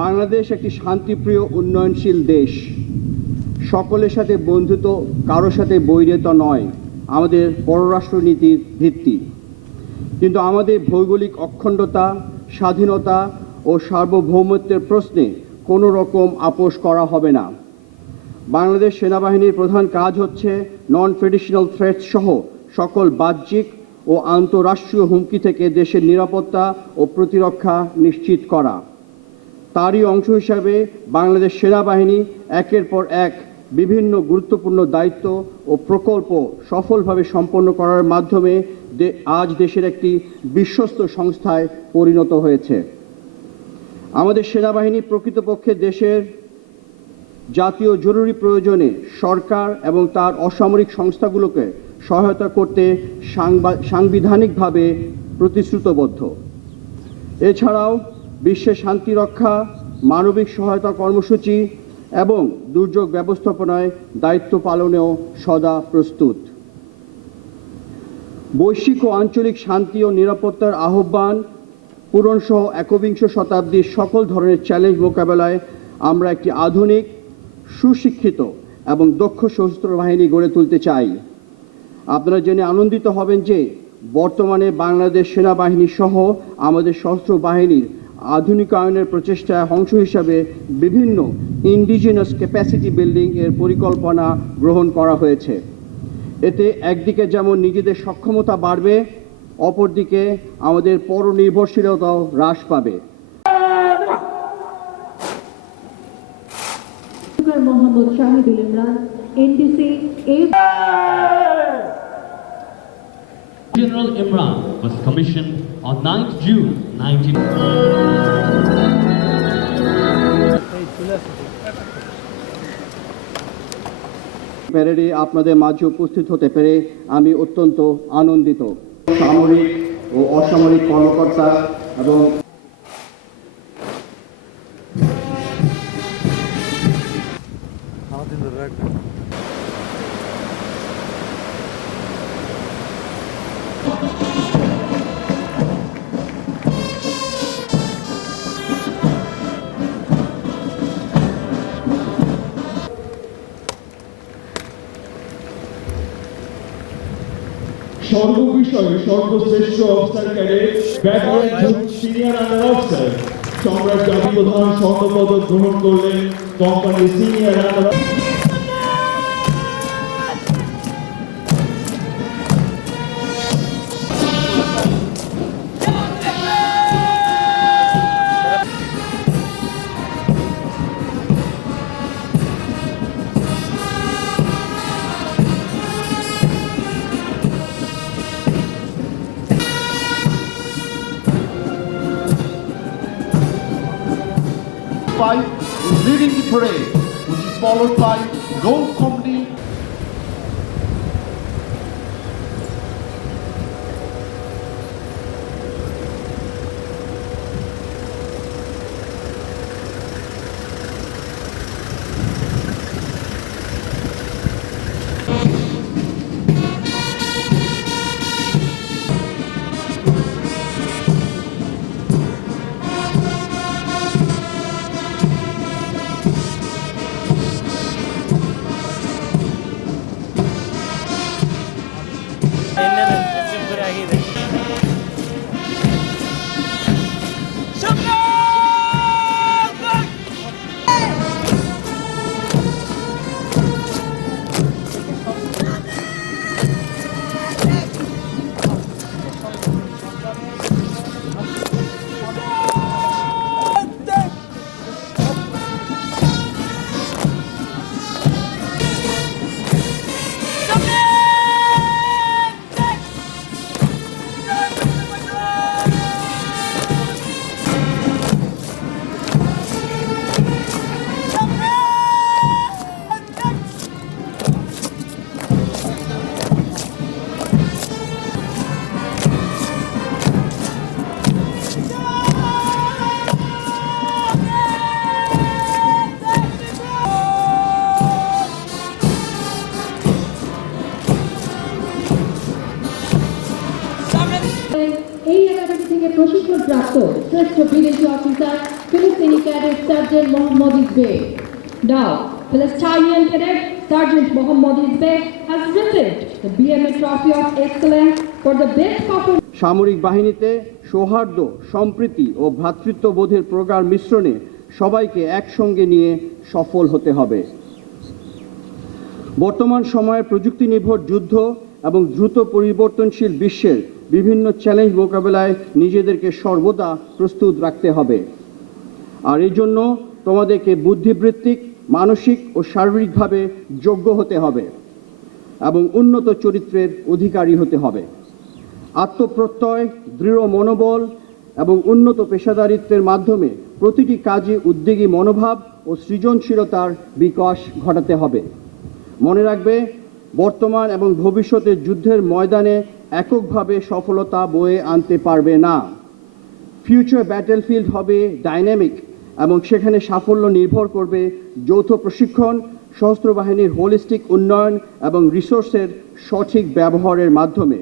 বাংলাদেশ একটি শান্তিপ্রিয় উন্নয়নশীল দেশ। সকলের সাথে বন্ধুত্ব, কারোর সাথে বৈরিতা নয় আমাদের পররাষ্ট্রনীতির ভিত্তি। কিন্তু আমাদের ভৌগোলিক অখণ্ডতা, স্বাধীনতা ও সার্বভৌমত্বের প্রশ্নে কোনো রকম আপোষ করা হবে না। বাংলাদেশ সেনাবাহিনীর প্রধান কাজ হচ্ছে নন ট্রেডিশনাল থ্রেটস সহ সকল বাহ্যিক ও আন্তঃরাষ্ট্রীয় হুমকি থেকে দেশের নিরাপত্তা ও প্রতিরক্ষা নিশ্চিত করা। তারই অংশ হিসাবে বাংলাদেশ সেনাবাহিনী একের পর এক বিভিন্ন গুরুত্বপূর্ণ দায়িত্ব ও প্রকল্প সফলভাবে সম্পন্ন করার মাধ্যমে আজ দেশের একটি বিশ্বস্ত সংস্থায় পরিণত হয়েছে। আমাদের সেনাবাহিনী প্রকৃতপক্ষে দেশের জাতীয় জরুরি প্রয়োজনে সরকার এবং তার অসামরিক সংস্থাগুলোকে সহায়তা করতে সাংবিধানিকভাবে প্রতিশ্রুতবদ্ধ। এছাড়াও বিশ্বে শান্তি রক্ষা, মানবিক সহায়তা কর্মসূচি এবং দুর্যোগ ব্যবস্থাপনায় দায়িত্ব পালনেও সদা প্রস্তুত। বৈশ্বিক ও আঞ্চলিক শান্তি ও নিরাপত্তার আহ্বান পূরণসহ একবিংশ শতাব্দীর সকল ধরনের চ্যালেঞ্জ মোকাবেলায় আমরা একটি আধুনিক, সুশিক্ষিত এবং দক্ষ সশস্ত্র বাহিনী গড়ে তুলতে চাই। আপনারা জেনে আনন্দিত হবেন যে বর্তমানে বাংলাদেশ সেনাবাহিনী সহ আমাদের সশস্ত্র বাহিনীর আধুনিকায়নের প্রচেষ্টায় অংশ হিসাবে বিভিন্ন ইন্ডিজিনাস ক্যাপাসিটি বিল্ডিং এর পরিকল্পনা গ্রহণ করা হয়েছে। এতে একদিকে যেমন নিজেদের সক্ষমতা বাড়বে, অপরদিকে আমাদের পরনির্ভরশীলতাও হ্রাস পাবে। Mohammad Shahidul Imran, NDC. General Imran was commissioned on 9th June 19... প্যারেডে আপনাদের মাঝে উপস্থিত হতে পেরে আমি অত্যন্ত আনন্দিত। সামরিক ও অসামরিক কর্মকর্তা এবং সর্ববিষয়ে সর্বশ্রেষ্ঠ officer cadet battalion senior under officer সম্রাট জাতি প্রধান স্বর্ণপদক গ্রহণ করলেন কোম্পানির senior under is leading the parade, which is followed by roll comedy. এই এলাকাটি থেকে প্রশিক্ষণপ্রাপ্ত শ্রেষ্ঠ বিদেশি অফিসার ফিলিস্তিনি Cadet Sergeant Mohammad Izbek. Now, Palestinian Cadet Sergeant Mohammad Izbek has received the BMA Trophy of Excellence for the best performance. সামরিক বাহিনীতে সৌহার্দ্য, সম্প্রীতি ও ভ্রাতৃত্ববোধের প্রগাঢ় মিশ্রণে সবাইকে একসঙ্গে নিয়ে সফল হতে হবে। বর্তমান সময়ে প্রযুক্তি নির্ভর যুদ্ধ এবং দ্রুত পরিবর্তনশীল বিশ্বের বিভিন্ন চ্যালেঞ্জ মোকাবেলায় নিজেদেরকে সর্বদা প্রস্তুত রাখতে হবে। আর এই জন্য তোমাদেরকে বুদ্ধিবৃত্তিক, মানসিক ও শারীরিকভাবে যোগ্য হতে হবে এবং উন্নত চরিত্রের অধিকারী হতে হবে। আত্মপ্রত্যয়, দৃঢ় মনোবল এবং উন্নত পেশাদারিত্বের মাধ্যমে প্রতিটি কাজে উদ্যোগী মনোভাব ও সৃজনশীলতার বিকাশ ঘটাতে হবে। মনে রাখবে, বর্তমান এবং ভবিষ্যতের যুদ্ধের ময়দানে এককভাবে সফলতা বয়ে আনতে পারবে না। ফিউচার ব্যাটেলফিল্ড হবে ডাইনামিক এবং সেখানে সাফল্য নির্ভর করবে যৌথ প্রশিক্ষণ, সশস্ত্র বাহিনীর হোলিস্টিক উন্নয়ন এবং রিসোর্সের সঠিক ব্যবহারের মাধ্যমে।